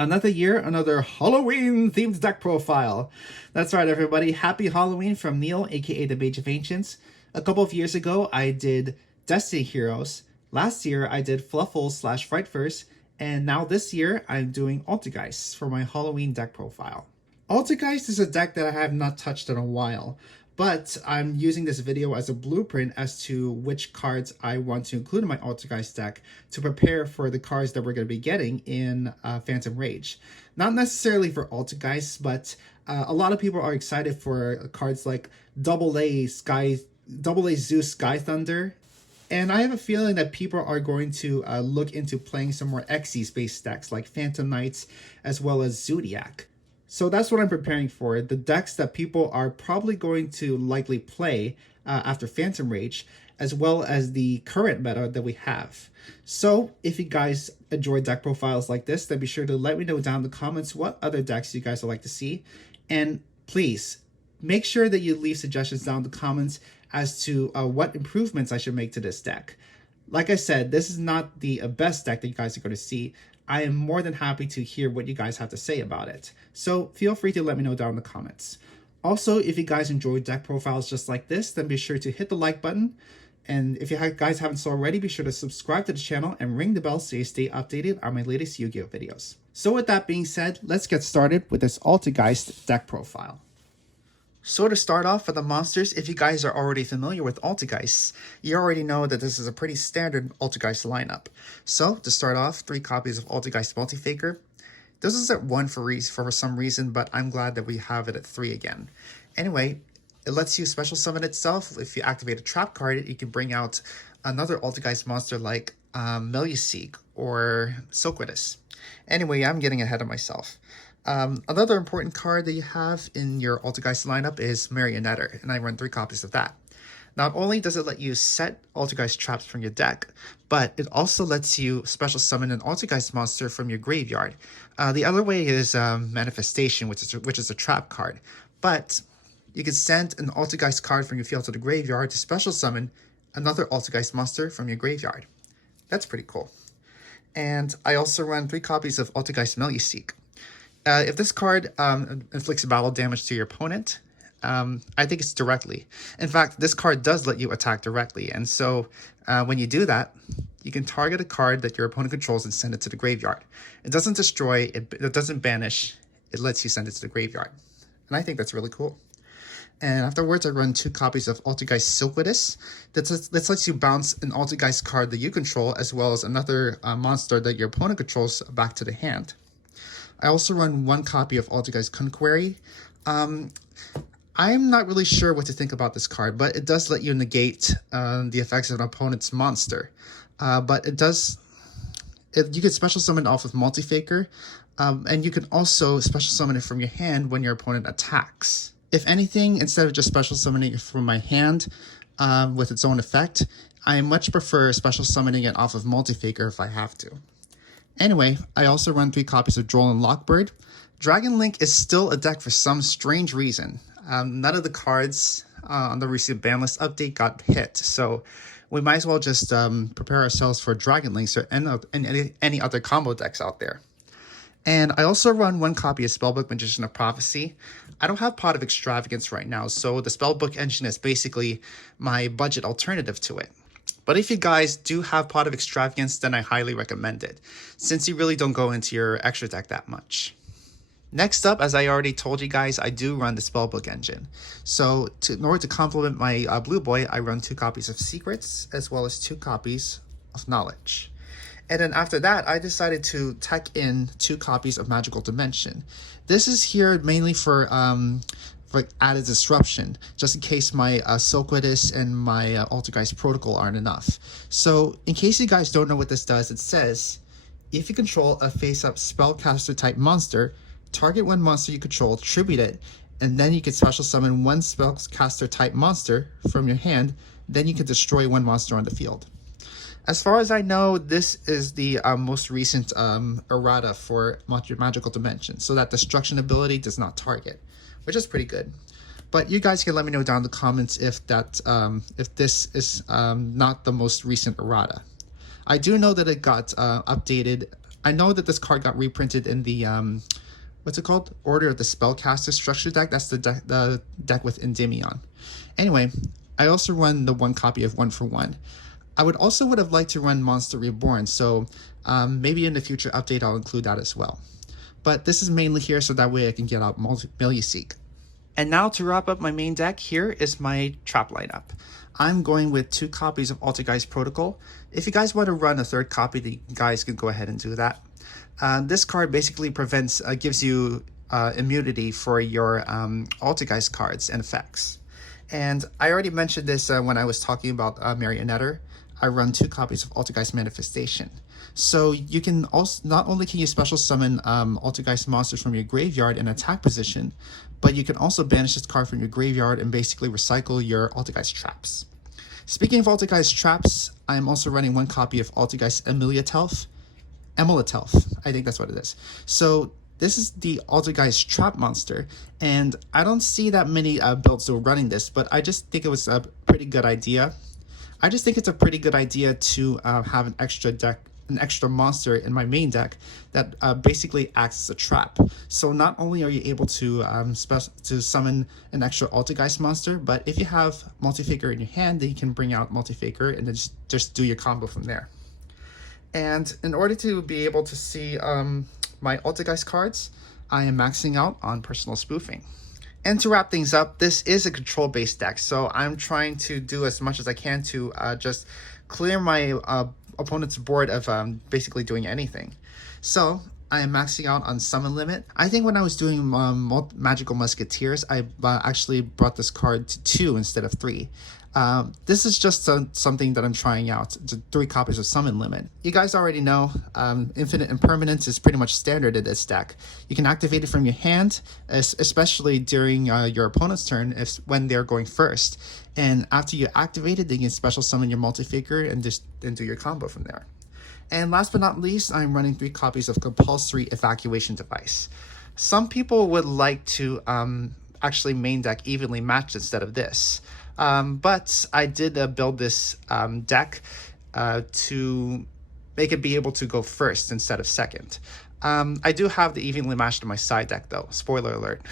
Another year, another Halloween themed deck profile. That's right, everybody. Happy Halloween from Neal, aka the Mage of Ancients. A couple of years ago, I did Destiny Heroes. Last year, I did Fluffles slash Frightverse. And now this year, I'm doing Altergeist for my Halloween deck profile. Altergeist is a deck that I have not touched in a while, but I'm using this video as a blueprint as to which cards I want to include in my Altergeist deck to prepare for the cards that we're going to be getting in Phantom Rage. Not necessarily for Altergeist, but a lot of people are excited for cards like Double A Zeus Sky Thunder. And I have a feeling that people are going to look into playing some more Xyz-based decks like Phantom Knights as well as Zodiac. So that's what I'm preparing for, the decks that people are probably going to likely play after Phantom Rage, as well as the current meta that we have. So if you guys enjoy deck profiles like this, then be sure to let me know down in the comments what other decks you guys would like to see. And please, make sure that you leave suggestions down in the comments as to what improvements I should make to this deck. Like I said, this is not the best deck that you guys are going to see. I am more than happy to hear what you guys have to say about it. So feel free to let me know down in the comments. Also, if you guys enjoy deck profiles just like this, then be sure to hit the like button. And if you guys haven't so already, be sure to subscribe to the channel and ring the bell so you stay updated on my latest Yu-Gi-Oh videos. So with that being said, let's get started with this Altergeist deck profile. So to start off for the monsters, if you guys are already familiar with Altergeist, you already know that this is a pretty standard Altergeist lineup. So to start off, 3 copies of Altergeist Multifaker. This is at 1 for some reason, but I'm glad that we have it at 3 again. Anyway, it lets you special summon itself. If you activate a trap card, you can bring out another Altergeist monster like Meluseek or Silquidus. Anyway, I'm getting ahead of myself. Another important card that you have in your Altergeist lineup is Marionetter, and I run 3 copies of that. Not only does it let you set Altergeist traps from your deck, but it also lets you special summon an Altergeist monster from your graveyard. The other way is Manifestation, which is a trap card, but you can send an Altergeist card from your field to the graveyard to special summon another Altergeist monster from your graveyard. That's pretty cool. And I also run 3 copies of Altergeist Meluseek. If this card inflicts battle damage to your opponent, I think it's directly. In fact, this card does let you attack directly. And so when you do that, you can target a card that your opponent controls and send it to the graveyard. It doesn't destroy, it doesn't banish, it lets you send it to the graveyard. And I think that's really cool. And afterwards, I run 2 copies of Altergeist Silquidus. This lets you bounce an Altergeist card that you control, as well as another monster that your opponent controls back to the hand. I also run 1 copy of Altergeist Conqueror. I'm not really sure what to think about this card, but it does let you negate the effects of an opponent's monster. But you can special summon off of Multifaker, and you can also special summon it from your hand when your opponent attacks. If anything, instead of just special summoning it from my hand with its own effect, I much prefer special summoning it off of Multifaker if I have to. Anyway, I also run 3 copies of Droll and Lockbird. Dragon Link is still a deck for some strange reason. None of the cards on the recent ban list update got hit, so we might as well just prepare ourselves for Dragon Links or any other combo decks out there. And I also run 1 copy of Spellbook Magician of Prophecy. I don't have Pot of Extravagance right now, so the Spellbook engine is basically my budget alternative to it. But if you guys do have Pot of Extravagance, then I highly recommend it, since you really don't go into your extra deck that much. Next up, as I already told you guys, I do run the Spellbook engine. So in order to complement my Blue Boy, I run 2 copies of Secrets, as well as 2 copies of Knowledge. And then after that, I decided to tech in 2 copies of Magical Dimension. This is here mainly for added disruption, just in case my Silquidus and my Altergeist Protocol aren't enough. So in case you guys don't know what this does, it says, if you control a face-up Spellcaster type monster, target 1 monster you control, tribute it, and then you can special summon 1 Spellcaster type monster from your hand, then you can destroy 1 monster on the field. As far as I know, this is the most recent errata for Magical Dimension, so that destruction ability does not target, which is pretty good. But you guys can let me know down in the comments if this is not the most recent errata. I do know that it got updated I know that this card got reprinted in the what's it called? Order of the Spellcaster structure deck. That's the deck with Endymion. Anyway, I also run the one copy of 1-for-1. I would have liked to run Monster Reborn, so maybe in the future update I'll include that as well. But this is mainly here so that way I can get out Milliseek. And now to wrap up my main deck, here is my trap lineup. I'm going with 2 copies of Altergeist Protocol. If you guys want to run a 3rd copy, you guys can go ahead and do that. This card basically gives you immunity for your Altergeist cards and effects. And I already mentioned this when I was talking about Marionetter. I run 2 copies of Altergeist Manifestation. So you can also, not only can you special summon Altergeist monsters from your graveyard in attack position, but you can also banish this card from your graveyard and basically recycle your Altergeist traps. Speaking of Altergeist traps, I am also running 1 copy of Altergeist Emilatelf, I think that's what it is. So this is the Altergeist trap monster, and I don't see that many builds that are running this, but I just think it was a pretty good idea. I just think it's a pretty good idea to have an extra monster in my main deck that basically acts as a trap. So not only are you able to summon an extra Altergeist monster, but if you have Multi-Faker in your hand, then you can bring out Multi-Faker and then just do your combo from there. And in order to be able to see my Altergeist cards, I am maxing out on Personal Spoofing. And to wrap things up, this is a control-based deck, so I'm trying to do as much as I can to just clear my opponent's board of basically doing anything. So I am maxing out on Summon Limit. I think when I was doing Magical Musketeers, I actually brought this card to 2 instead of 3. This is just something that I'm trying out, 3 copies of Summon Limit. You guys already know Infinite Impermanence is pretty much standard in this deck. You can activate it from your hand, especially during your opponent's turn when they're going first. And after you activate it, then you can special summon your Multi-Faker and do your combo from there. And last but not least, I'm running 3 copies of Compulsory Evacuation Device. Some people would like to actually main deck evenly matched instead of this. But I did build this deck to make it be able to go first instead of second. I do have the evenly matched in my side deck though. Spoiler alert.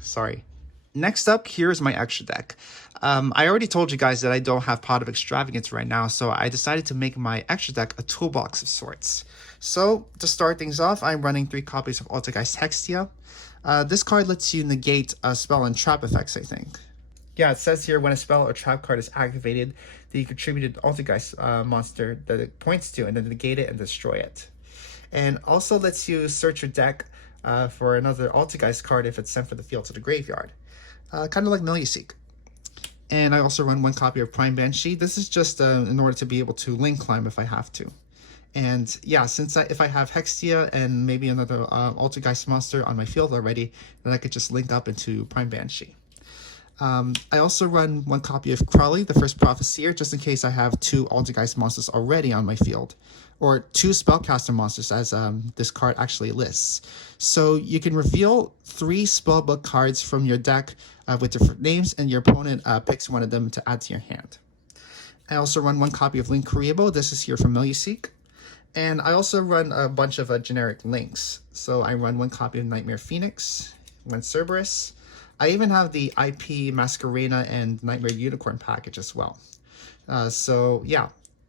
Sorry. Next up, here's my extra deck. I already told you guys that I don't have Pot of Extravagance right now, so I decided to make my extra deck a toolbox of sorts. So, to start things off, I'm running 3 copies of Altergeist Hextia. This card lets you negate spell and trap effects, I think. Yeah, it says here when a spell or trap card is activated, that you contributed Altergeist monster that it points to, and then negate it and destroy it. And also lets you search your deck for another Altergeist card if it's sent from the field to the graveyard. Kind of like Milliseek. And I also run 1 copy of Prime Banshee. This is just in order to be able to link climb if I have to. And yeah, since if I have Hextia and maybe another Altergeist monster on my field already, then I could just link up into Prime Banshee. I also run 1 copy of Crowley, the First Prophecyr, just in case I have 2 Altergeist monsters already on my field. Or 2 Spellcaster monsters, as this card actually lists. So you can reveal 3 spellbook cards from your deck with different names, and your opponent picks one of them to add to your hand. I also run 1 copy of Link Kuriboh. This is here from Milliseek. And I also run a bunch of generic links. So I run 1 copy of Nightmare Phoenix, 1 Cerberus. I even have the IP Masquerena and Nightmare Unicorn package as well. So yeah,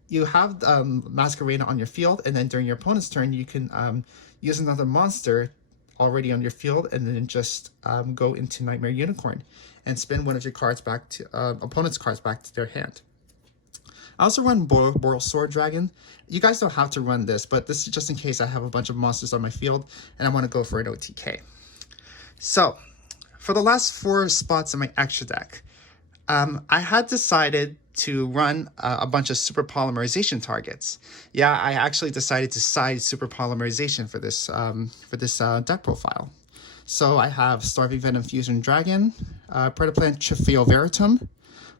you have Masquerena on your field, and then during your opponent's turn, you can use another monster already on your field, and then just go into Nightmare Unicorn and spin one of your cards back to opponent's cards back to their hand. I also run Boral Sword Dragon. You guys don't have to run this, but this is just in case I have a bunch of monsters on my field and I want to go for an OTK. So, for the last 4 spots in my extra deck, I had decided to run a bunch of super polymerization targets. Yeah, I actually decided to side super polymerization for this deck profile. So I have Starving Venom Fusion Dragon, Predaplant Chifio Veritum,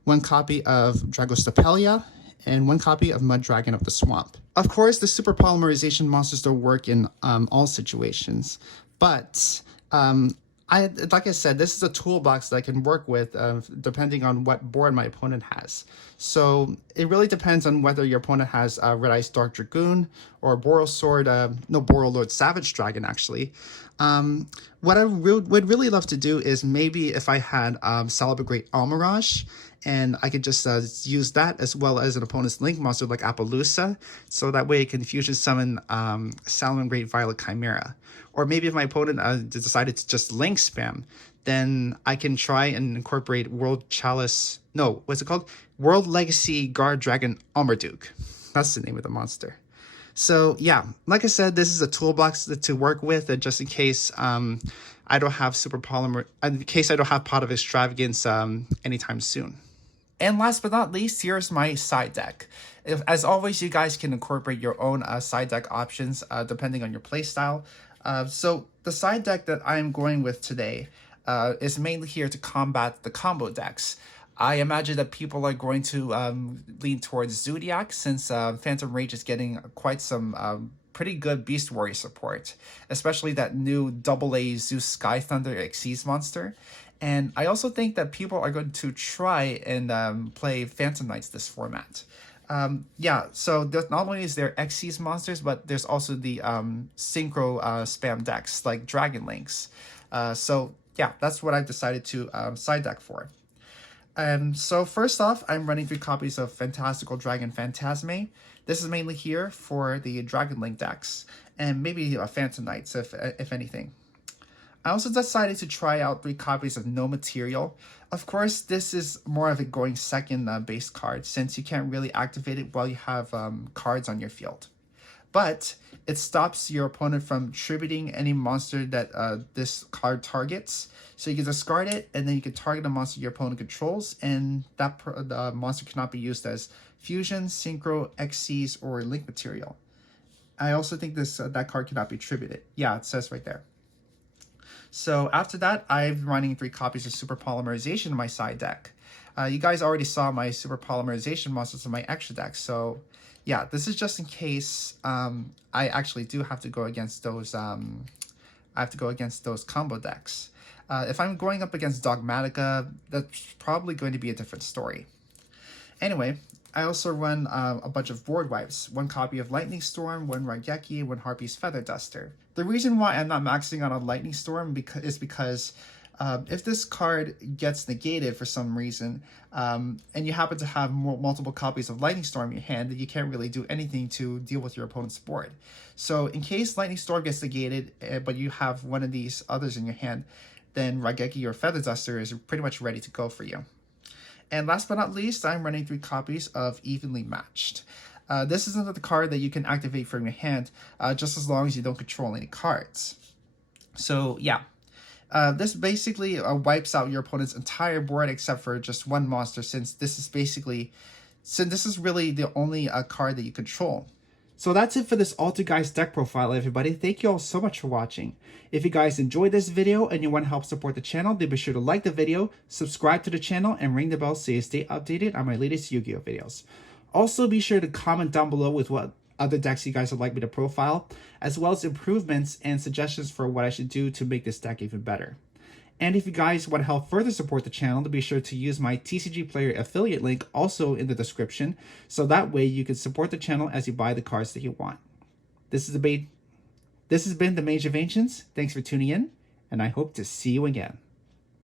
1 copy of Dragostapelia, and 1 copy of Mud Dragon of the Swamp. Of course, the super polymerization monsters don't work in all situations, but like I said, this is a toolbox that I can work with depending on what board my opponent has. So it really depends on whether your opponent has Red Ice Dark Dragoon or Boral Sword, no, Boral Lord Savage Dragon, actually. What I would really love to do is maybe if I had Celebrate Almirage, and I could just use that as well as an opponent's Link monster like Appaloosa, so that way it can fusion summon Salamangreat Violet Chimera. Or maybe if my opponent decided to just Link spam, then I can try and incorporate World Chalice, no, what's it called? World Legacy Guard Dragon Armarduke. That's the name of the monster. So yeah, like I said, this is a toolbox to work with, just in case I don't have Super Polymer, in case I don't have Pot of Extravagance anytime soon. And last but not least, here's my side deck. As always, you guys can incorporate your own side deck options depending on your playstyle. So the side deck that I'm going with today is mainly here to combat the combo decks. I imagine that people are going to lean towards Zodiac, since Phantom Rage is getting quite some pretty good Beast Warrior support, especially that new AA Zeus Sky Thunder Xyz monster. And I also think that people are going to try and play Phantom Knights this format. Yeah, so not only is there Xyz monsters, but there's also the synchro spam decks like Dragon Links. So yeah, that's what I've decided to side deck for. So first off, I'm running 3 copies of Fantastical Dragon Phantasme. This is mainly here for the Dragon Link decks, and maybe Phantom Knights if anything. I also decided to try out 3 copies of No Material. Of course, this is more of a going second base card, since you can't really activate it while you have cards on your field. But it stops your opponent from tributing any monster that this card targets. So you can discard it, and then you can target a monster your opponent controls, and that monster cannot be used as Fusion, Synchro, Xyz, or Link Material. I also think that card cannot be tributed. Yeah, it says right there. So after that, I'm running 3 copies of Super Polymerization in my side deck. You guys already saw my Super Polymerization monsters in my extra deck, so yeah, this is just in case I actually do have to go against those. I have to go against those combo decks. If I'm going up against Dogmatica, that's probably going to be a different story. Anyway, I also run a bunch of board wipes, 1 copy of Lightning Storm, 1 Raigeki, 1 Harpy's Feather Duster. The reason why I'm not maxing out on Lightning Storm is because if this card gets negated for some reason, and you happen to have multiple copies of Lightning Storm in your hand, then you can't really do anything to deal with your opponent's board. So in case Lightning Storm gets negated, but you have one of these others in your hand, then Raigeki or Feather Duster is pretty much ready to go for you. And last but not least, I'm running 3 copies of Evenly Matched. This is another card that you can activate from your hand, just as long as you don't control any cards. So yeah, this basically wipes out your opponent's entire board except for just 1 monster, since this is really the only card that you control. So that's it for this Altergeist deck profile, everybody. Thank you all so much for watching. If you guys enjoyed this video and you want to help support the channel, then be sure to like the video, subscribe to the channel, and ring the bell so you stay updated on my latest Yu-Gi-Oh videos. Also, be sure to comment down below with what other decks you guys would like me to profile, as well as improvements and suggestions for what I should do to make this deck even better. And if you guys want to help further support the channel, then be sure to use my TCG Player affiliate link also in the description, so that way you can support the channel as you buy the cards that you want. This has been the Mage of Ancients. Thanks for tuning in, and I hope to see you again.